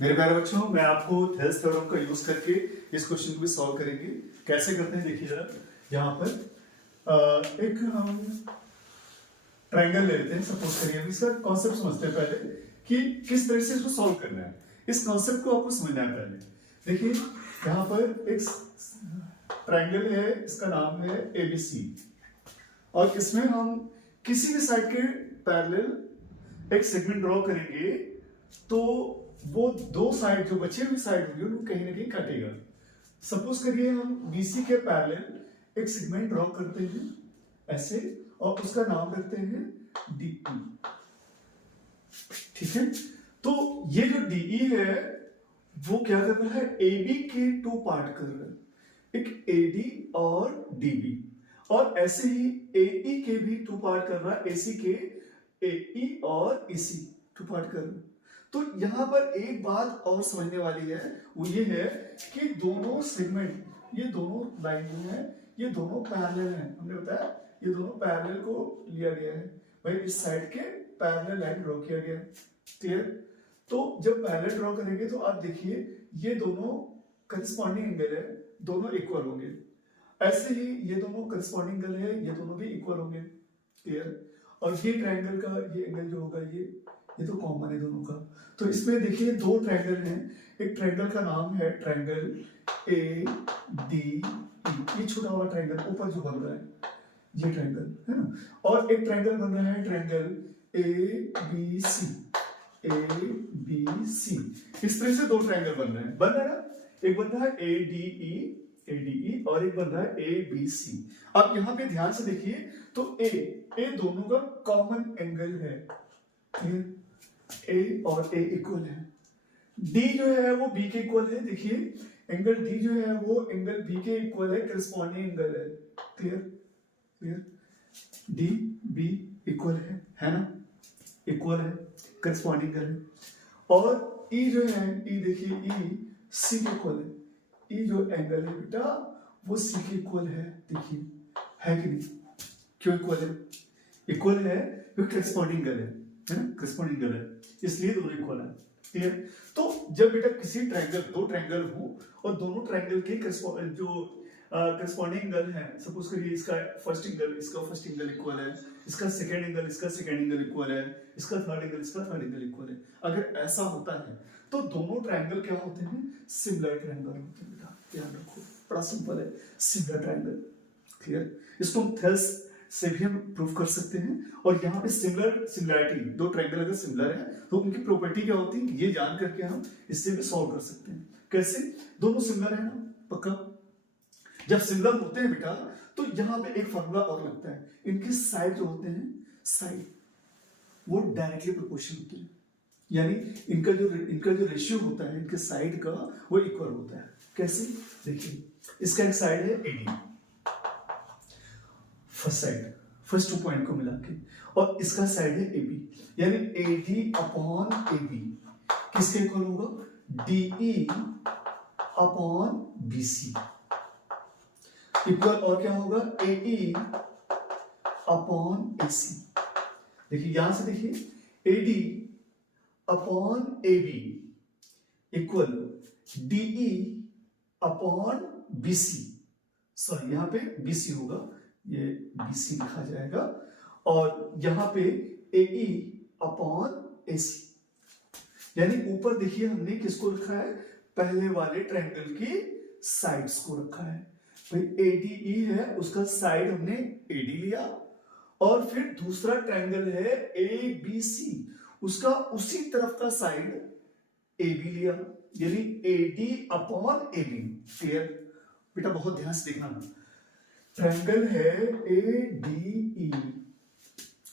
मेरे प्यारे बच्चों, मैं आपको थेल्स थ्योरम का यूज करके इस क्वेश्चन को भी सॉल्व करेंगे। कैसे करते हैं देखिए जरा। यहाँ पर एक हम ट्रायंगल ले लेते हैं। सपोज करिए, अभी इसका कॉन्सेप्ट समझते हैं पहले कि किस तरह से इसको सॉल्व करना है। इस कॉन्सेप्ट को आपको समझना है पहले। देखिए यहाँ पर एक ट्रायंगल है, इसका नाम है एबीसी, और इसमें हम किसी भी साइड के पैरेलल एक सेगमेंट ड्रॉ करेंगे तो वो दो साइड, जो बचे हुए साइड होंगे, उनको कहीं ना कहीं काटेगा। सपोज करिए हम बीसी के पैरेलल एक सेगमेंट ड्रॉ करते हैं ऐसे, और उसका नाम रखते हैं डीई। ठीक है, तो ये जो डीई है वो क्या कर रहा है, एबी के टू पार्ट कर रहा है, एक एडी और डीबी, और ऐसे ही एई के भी टू पार्ट कर रहा है, एसी के एई और ईसी टू पार्ट कर रहा है। तो यहां पर एक बात और समझने वाली है, वो ये है कि दोनों सेगमेंट, ये दोनों लाइन जो है, ये दोनों पैरेलल हैं। हमने बताया ये दोनों पैरेलल को लिया गया है, भाई इस साइड के पैरेलल लाइन ड्रॉ किया गया। क्लियर? तो जब पैरेलल ड्रॉ करेंगे तो आप देखिए ये दोनों करस्पॉन्डिंग एंगल है, दोनों इक्वल होंगे। ऐसे ही ये दोनों करस्पॉन्डिंग एंगल है, ये दोनों भी इक्वल होंगे। क्लियर? और ये ट्रायंगल का ये एंगल जो होगा, ये तो कॉमन है दोनों का। तो इसमें देखिए दो ट्रायंगल हैं। एक ट्रायंगल का नाम है ट्रायंगल ए डी ई, ये छोटा वाला ट्रायंगल ऊपर जो बन रहा है, ये ट्रायंगल है ना। और एक ट्रायंगल बन रहा है triangle A B C, A B C. इस तरह से दो ट्रायंगल बन रहे हैं, बन रहा है ना। एक बन रहा है ए डी ई, और एक बन रहा है ए बी सी। अब यहां पे ध्यान से देखिए तो ए दोनों का कॉमन एंगल है, ए और ए इक्वल है। डी जो है वो बी के इक्वल है। देखिए एंगल डी जो है वो एंगल बी के इक्वल है, करस्पॉन्डिंग एंगल है। Clear? Clear? D B equal है ना, इक्वल है, करस्पॉन्डिंग एंगल है। और ई जो है, ई देखिए ई सी के इक्वल है। ई जो एंगल है बेटा वो सी के इक्वल है। देखिए है कि नहीं? क्यों इक्वल है? इक्वल है क्योंकि करस्पॉन्डिंग एंगल है ना, करस्पॉन्डिंग एंगल है, इसलिए दोनों इक्वल है। क्लियर? तो जब बेटा किसी ट्रायंगल, दो ट्रायंगल हो और दोनों ट्रायंगल के जो करस्पॉन्डिंग एंगल है, सपोज करिए इसका फर्स्ट एंगल, इसका फर्स्ट एंगल इक्वल है, इसका सेकंड एंगल, इसका सेकंड एंगल इक्वल है, इसका थर्ड एंगल, इसका थर्ड एंगल इक्वल है। अगर ऐसा होता है तो दोनों ट्रायंगल क्या होते हैं, सिमिलर ट्रायंगल होते हैं। बेटा ध्यान रखो, बड़ा सिंपल है, सिमिलर ट्रायंगल। क्लियर? इसको हम थेल्स से भी हम प्रूव कर सकते हैं। और यहाँ पे सिमिलरिटी, दो ट्रायंगल अगर सिमिलर है तो उनकी प्रॉपर्टी क्या होती है, ये जान करके हम इससे भी सॉल्व कर सकते हैं। कैसे? दोनों सिमिलर है ना, पक्का। जब सिमिलर होते हैं बेटा तो यहाँ पे एक फॉर्मूला और लगता है, इनके साइड जो होते हैं, साइड वो डायरेक्टली प्रोपोर्शनल होते हैं, यानी इनका जो रेशियो होता है इनके साइड का, वो इक्वल होता है। कैसे? देखिए इसका एक साइड है AD, first side, first two point को मिला के, और इसका साइड है एबी, यानी एडी अपॉन एबी किसके इक्वल होगा, डीई अपॉन बीसी इक्वल, और क्या होगा, एई अपॉन एसी। देखिए यहां से देखिए AD upon AB equal DE upon BC, sorry यहां पे बीसी होगा, ये बीसी लिखा जाएगा, और यहां पे एई अपॉन एसी, यानी ऊपर देखिए हमने किसको रखा है, पहले वाले ट्रायंगल की साइड्स को रखा है। भाई एडीई है, उसका साइड हमने एडी लिया, और फिर दूसरा ट्रायंगल है ए बी सी, उसका उसी तरफ का साइड ए बी लिया, यानी एडी अपॉन एबी। क्लियर? बेटा बहुत ध्यान से देखना, ट्रायंगल है ए डी ई,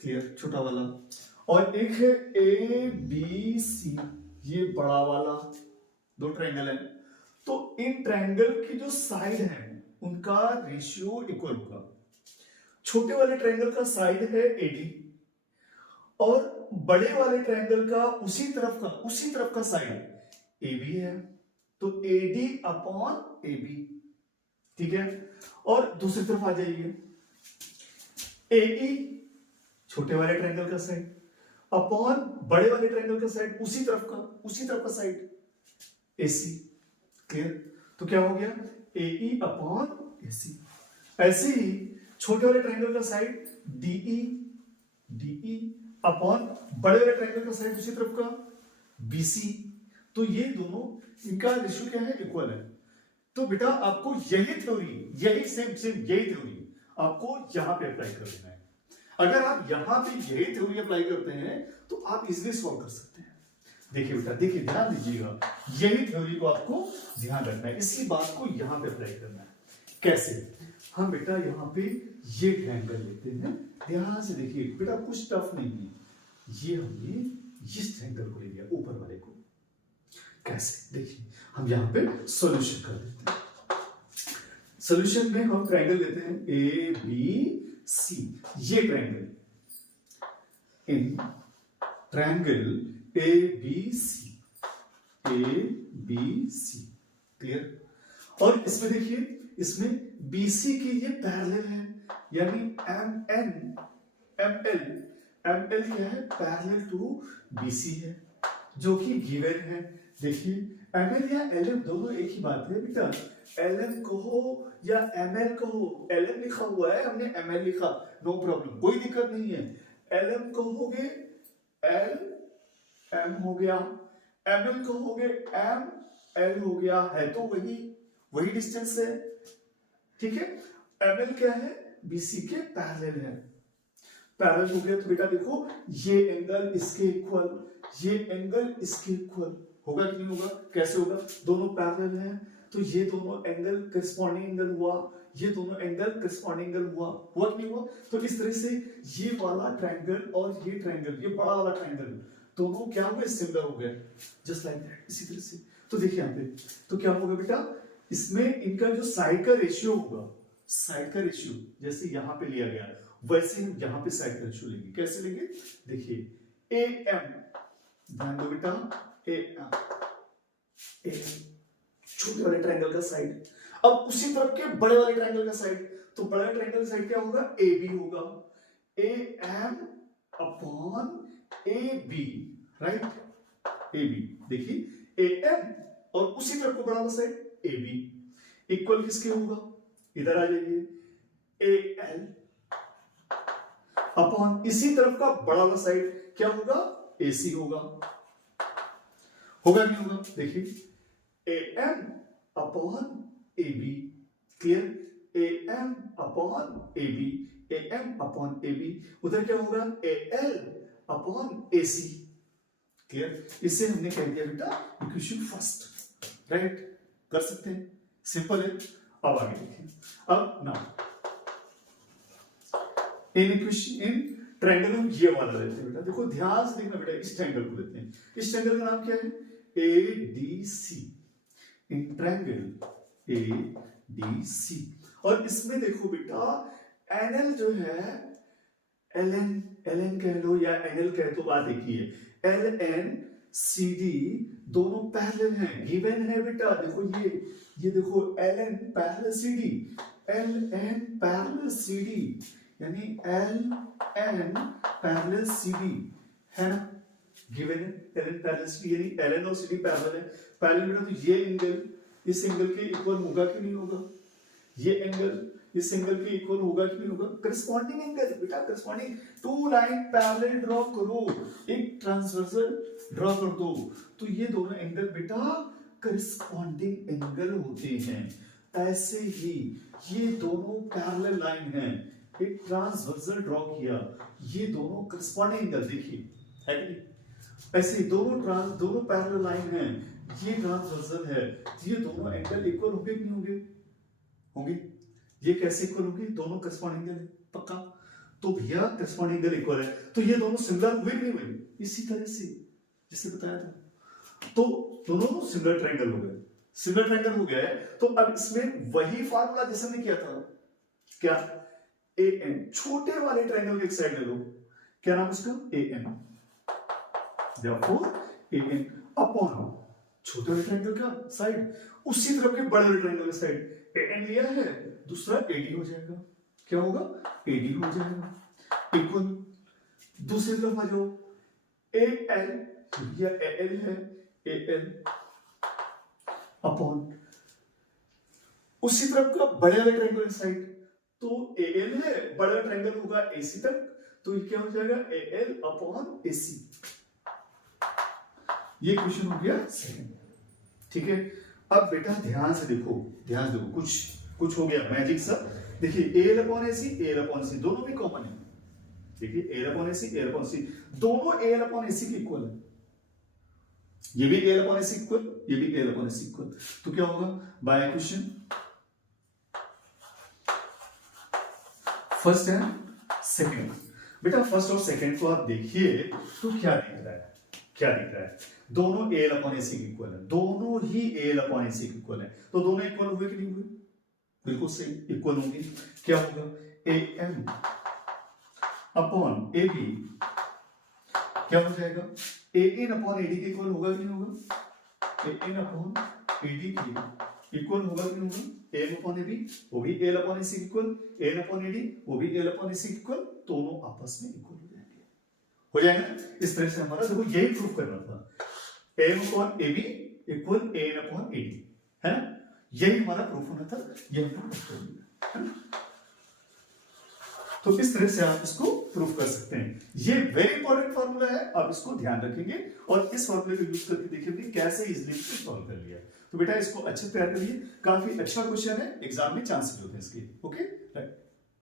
क्लियर, छोटा वाला, और एक है ए बी सी, ये बड़ा वाला, दो ट्रायंगल है। तो इन ट्रायंगल की जो साइड है उनका रेशियो इक्वल होगा। छोटे वाले ट्रायंगल का साइड है एडी, और बड़े वाले ट्रायंगल का उसी तरफ का साइड एबी है, तो एडी अपॉन एबी। ठीक है? और दूसरी तरफ आ जाइए, एई छोटे वाले ट्रायंगल का साइड अपॉन बड़े वाले ट्रायंगल का साइड, उसी तरफ का साइड, AC। क्लियर? तो क्या हो गया AE अपॉन AC। ऐसे ही छोटे वाले ट्रायंगल का साइड DE अपॉन बड़े वाले ट्रायंगल का साइड दूसरी तरफ का BC। तो ये दोनों इनका रेशियो क्या है, इक्वल है। तो बेटा आपको यही थ्योरी, यही सेम यही थ्योरी आपको यहां पे अप्लाई कर देना है। अगर आप यहां पे यही थ्योरी अप्लाई करते हैं तो आप इजीली सॉल्व कर सकते हैं। देखिए बेटा, देखिए ध्यान दीजिएगा, यही थ्योरी को आपको ध्यान रखना है, इसी बात को यहां पे अप्लाई करना है। कैसे? हम बेटा यहाँ पे ये ट्रायंगल लेते हैं, ध्यान से देखिए बेटा, कुछ टफ नहीं है। ये हमने इस ट्रायंगल को ले लिया, ऊपर वाले को। कैसे? देखिए हम यहाँ पे सॉल्यूशन कर देते हैं। सॉल्यूशन में हम ट्रायंगल लेते हैं ABC। ये triangle, in triangle ABC, clear? और इसमें देखिए, इसमें BC की ये पैरेलल है, यानी ML क्या है, पैरेलल टू BC है, जो कि गिवन है। देखिए ML या LM दोनों एक ही बात है बेटा। LM कहो या ML कहो, LM लिखा हुआ है, हमने ML लिखा, नो प्रॉब्लम, कोई दिक्कत नहीं है। LM कहोगे L M हो गया, ML कहोगे M L हो गया, है तो वही डिस्टेंस है, ठीक है। ML क्या है, BC के पैरेलल है। पैरेलल हो गया तो बेटा देखो, ये एंगल इसके इक्वल, ये एंगल इसके इक्वल होगा कि नहीं होगा? कैसे होगा? दोनों पैरेलल हैं तो ये दोनों एंगल करस्पॉन्डिंग एंगल हुआ, ये दोनों एंगल करस्पॉन्डिंग एंगल हुआ कि नहीं हुआ? तो इस तरह से ये वाला ट्रायंगल और ये ट्रायंगल, ये बड़ा वाला ट्रायंगल, दोनों क्या हुए, सिमिलर हो गए, जस्ट लाइक दैट, इसी तरह से। तो देखिए यहाँ पे तो क्या होगा बेटा, इसमें इनका जो साइड का रेशियो होगा, साइड का रेशियो जैसे यहाँ पे लिया गया वैसे हम यहाँ पे साइड का रेशियो लेंगे। कैसे लेंगे? देखिए AM, ध्यान दो बेटा, AM छोटे वाले ट्रायंगल का साइड, अब उसी तरफ के बड़े वाले ट्रायंगल का साइड, तो बड़े वाले ट्रायंगल का साइड क्या होगा, AB होगा, AM upon AB, right? AB, देखिए AM और उसी तरफ को बड़ा वाला साइड AB इक्वल किसके होगा, इधर आ जाइए, AL अपॉन इसी तरफ का बड़ा वाला साइड क्या होगा, AC होगा कि नहीं होगा? देखिए AM upon AB, clear? AM upon AB, AM upon AB, उधर क्या होगा, AL अपॉन AC, क्लियर? इससे हमने कह दिया बेटा इक्वेशन फर्स्ट, राइट? कर सकते हैं, सिंपल है। अब आगे देखिए, अब ना इन इक्वेशन, इन ट्रायंगल हम ये वाला लेते हैं बेटा, देखो ध्यान से देखना बेटा, इस ट्रायंगल को लेते हैं। इस ट्रायंगल का नाम क्या है, ADC, इन ट्रायंगल ADC। और इसमें देखो बेटा NL जो है, LN कह लो या NL कह, तो बात एक ही है। LN CD दोनों पैरेलल हैं, गिवन है बेटा। देखो ये देखो LN parallel CD, LN parallel CD, यानी LN पैरेलल CD है ना, गिवन है। LN पैरेलल CD यानी LN और CD पैरेलल है। पैरेलल बेटा, तो ये एंगल इस एंगल के इक्वल होगा कि नहीं होगा? ये एंगल इस एंगल के इक्वल होगा कि नहीं होगा? करस्पॉन्डिंग एंगल बेटा, corresponding. Two line parallel draw करो, एक ट्रांसवर्सल ड्रॉ कर दो, तो ये दोनों एंगल बेटा करस्पॉन्डिंग एंगल होते हैं। ऐसे ही ये दोनों पैरेलल लाइन हैं, एक ट्रांसवर्सल ड्रॉ किया, ये दोनों करस्पॉन्डिंग एंगल, देखिए है कि नहीं? ऐसे दोनों पैरेलल लाइन हैं, ये ट्रांसवर्सल है, ये दोनों एंगल इक्वल होंगे कि नहीं होंगे? होंगे। ये कैसे इक्वल होंगे? दोनों करस्पॉन्डिंग एंगल है, पक्का। तो भैया करस्पॉन्डिंग एंगल इक्वल है, तो ये दोनों सिमिलर हुए कि नहीं हुए? इसी तरह से जिससे बताया था, तो दोनों सिमिलर ट्रायंगल हो गए। सिमिलर ट्रायंगल हो गया है, तो अब इसमें वही फार्मूला जैसे हमने किया था, क्या? AN, छोटे वाले ट्रायंगल के एक साइड ले लो, क्या नाम उसका? AN। Therefore AN अपॉन छोटे वाले ट्रायंगल का साइड, उसी तरफ के बड़े वाले ट्रायंगल का साइड AN लिया है, दूसरा AD हो जाएगा। क्या होगा? AD हो जाएगा इक्वल। दूसरी तरफ आ जाओ, AL या AL है, AL अपॉन उसी तरफ का बड़े वाले ट्रायंगल साइड, तो AL है, बड़ा ट्रायंगल होगा AC तक, तो ये क्या हो जाएगा AL अपॉन AC। ये क्वेश्चन हो गया सेकंड। ठीक है, अब बेटा ध्यान से देखो, ध्यान दो, कुछ हो गया मैजिक सा। देखिए AL upon AC, AL upon AC दोनों भी कॉमन है। देखिए AL upon AC, AL upon AC दोनों AL अपॉन AC के इक्वल है। ये भी AL अपॉन AC इक्वल, ये भी AL अपॉन AC इक्वल, तो क्या होगा by equation first and second. बेटा फर्स्ट और सेकंड को आप देखिए तो क्या दिख रहा है, क्या दिख रहा है, दोनों AL अपॉन AC के इक्वल है, दोनों ही AL अपॉन AC के इक्वल है, तो दोनों इक्वल हुए कि नहीं हुए, बिल्कुल सही इक्वल होंगे। क्या होगा AM अपॉन AB क्या हो जाएगा AN अपॉन AD के इक्वल होगा कि नहीं होगा, AN अपॉन AD के इक्वल होगा कि नहीं होगा, AM अपॉन AB वो भी AL upon AC equal, AN upon AD वो भी AL अपॉन AC इक्वल, दोनों आपस में इक्वल हो जाएगा। इस तरह से हमारा देखो यही प्रूफ करना था, AM upon AB equal AN upon AD, है ना, यही हमारा प्रूफ होना था, ये हमने प्रूफ कर दिया, है ना। तो इस तरह से आप इसको प्रूफ कर सकते हैं। ये वेरी इंपॉर्टेंट फॉर्मूला है, आप इसको ध्यान रखेंगे और इस फॉर्मूले को यूज करके देखेंगे कैसे इजीली इसको सॉल्व कर लिया। तो बेटा इसको अच्छे से तैयार करिए, काफी अच्छा क्वेश्चन है, एग्जाम में चांसेस होते हैं इसके। ओके।